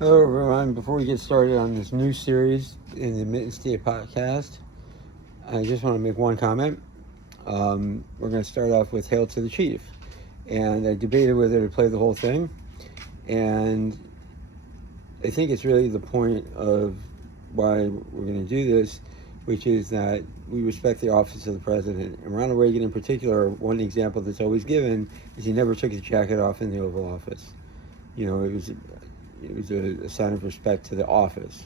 Hello, everyone. Before we get started on this new series in the Mitten podcast, I just want to make one comment. We're going to start off with Hail to the Chief. And I debated whether to play the whole thing. And I think it's really the point of why we're going to do this, which is that we respect the office of the president. And Ronald Reagan in particular, one example that's always given is he never took his jacket off in the Oval Office. You know, it was a sign of respect to the office.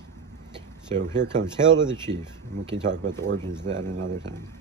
So here comes Hail to the Chief, and we can talk about the origins of that another time.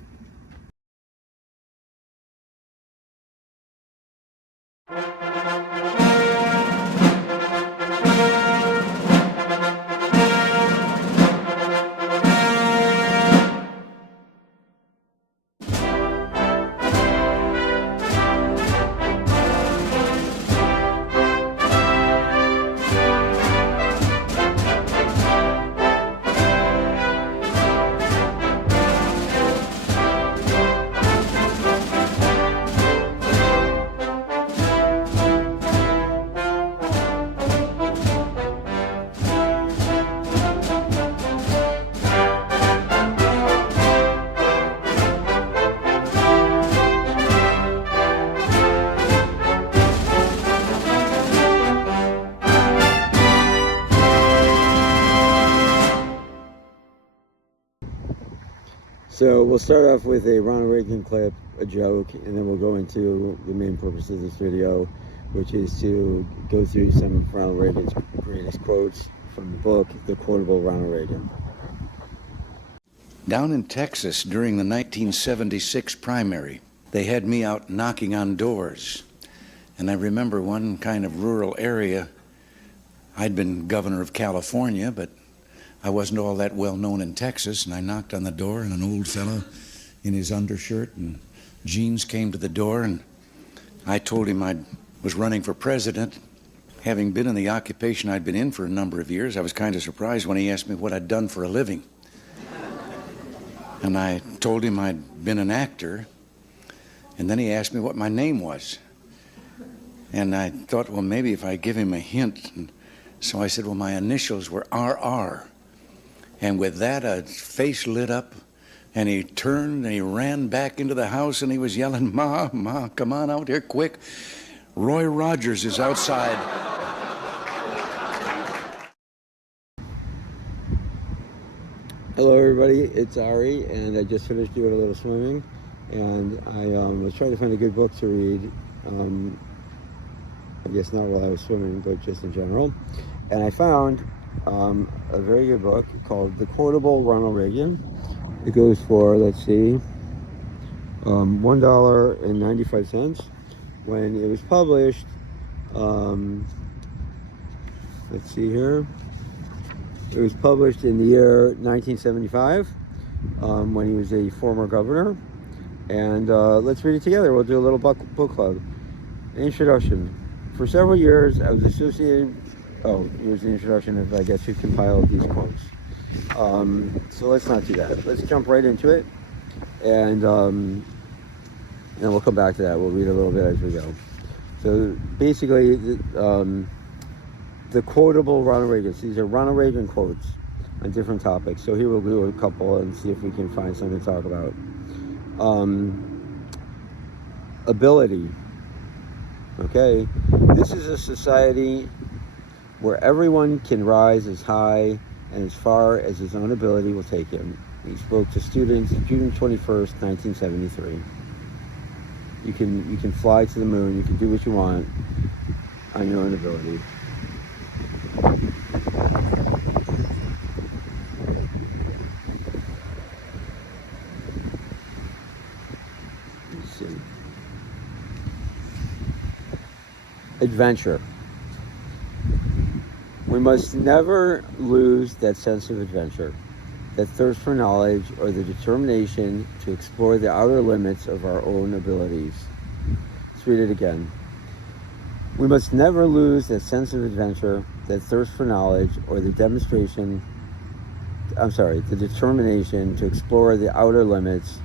So we'll start off with a Ronald Reagan clip, a joke, and then we'll go into the main purpose of this video, which is to go through some of Ronald Reagan's greatest quotes from the book, The Quotable Ronald Reagan. Down in Texas during the 1976 primary, they had me out knocking on doors. And I remember one kind of rural area. I'd been governor of California, but I wasn't all that well known in Texas, and I knocked on the door, and an old fellow in his undershirt and jeans came to the door, and I told him I was running for president. Having been in the occupation I'd been in for a number of years, I was kind of surprised when he asked me what I'd done for a living. And I told him I'd been an actor, and then he asked me what my name was. And I thought, well, maybe if I give him a hint. And so I said, well, my initials were RR. And with that, a face lit up, and he turned and he ran back into the house, and he was yelling, Ma, come on out here quick. Roy Rogers is outside. Hello, everybody. It's Ari, and I just finished doing a little swimming, and I was trying to find a good book to read. I guess not while I was swimming, but just in general. And I found a very good book called The Quotable Ronald Reagan. It goes for, let's see, $1.95. When it was published, let's see here, it was published in the year 1975, when he was a former governor. And let's read it together. We'll do a little book club. Introduction. For several years, I was associated. Oh, here's the introduction of, I guess, who compiled these quotes. So let's not do that. Let's jump right into it, and we'll come back to that. We'll read a little bit as we go. So basically, the quotable Ronald Reagan. These are Ronald Reagan quotes on different topics. So here we'll do a couple and see if we can find something to talk about. Ability. Okay, this is a society where everyone can rise as high and as far as his own ability will take him. He spoke to students June 21st, 1973. You can fly to the moon, you can do what you want on your own ability. Let's see. Adventure. We must never lose that sense of adventure, that thirst for knowledge, or the determination to explore the outer limits of our own abilities. Let's read it again. We must never lose that sense of adventure, that thirst for knowledge, or the determination to explore the outer limits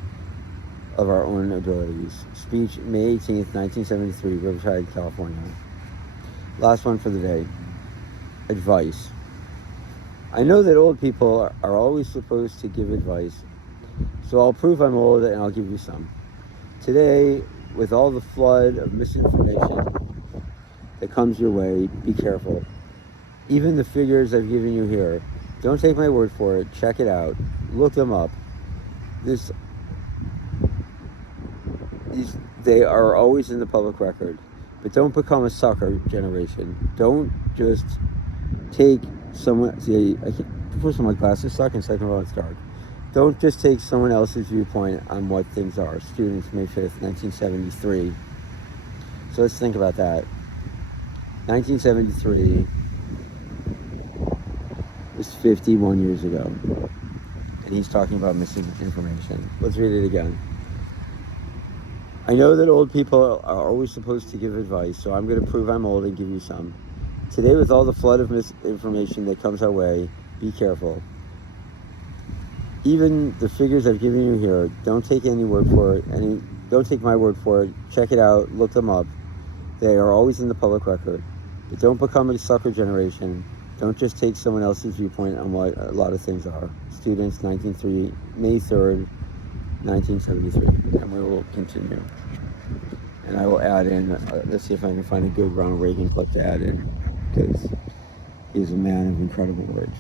of our own abilities. Speech, May 18th, 1973, Riverside, California. Last one for the day. advice. I know that old people are always supposed to give advice, so I'll prove I'm old and I'll give you some. Today, with all the flood of misinformation that comes your way, be careful. Even the figures I've given you here, don't take my word for it. Check it out. Look them up. These, they are always in the public record. But don't become a sucker generation. Don't just take someone. See, first of all, my glasses suck, and second of all, it's dark. Don't just take someone else's viewpoint on what things are. Students, May 5th, 1973. So let's think about that. 1973 was 51 years ago. And he's talking about missing information. Let's read it again. I know that old people are always supposed to give advice, so I'm going to prove I'm old and give you some. Today, with all the flood of misinformation that comes our way, be careful. Even the figures I've given you here, don't take any word for it. Don't take my word for it. Check it out. Look them up. They are always in the public record. But don't become a sucker generation. Don't just take someone else's viewpoint on what a lot of things are. Students, May 3rd, 1973. And we will continue. And I will add in, let's see if I can find a good Ronald Reagan clip to add in, because he's a man of incredible words.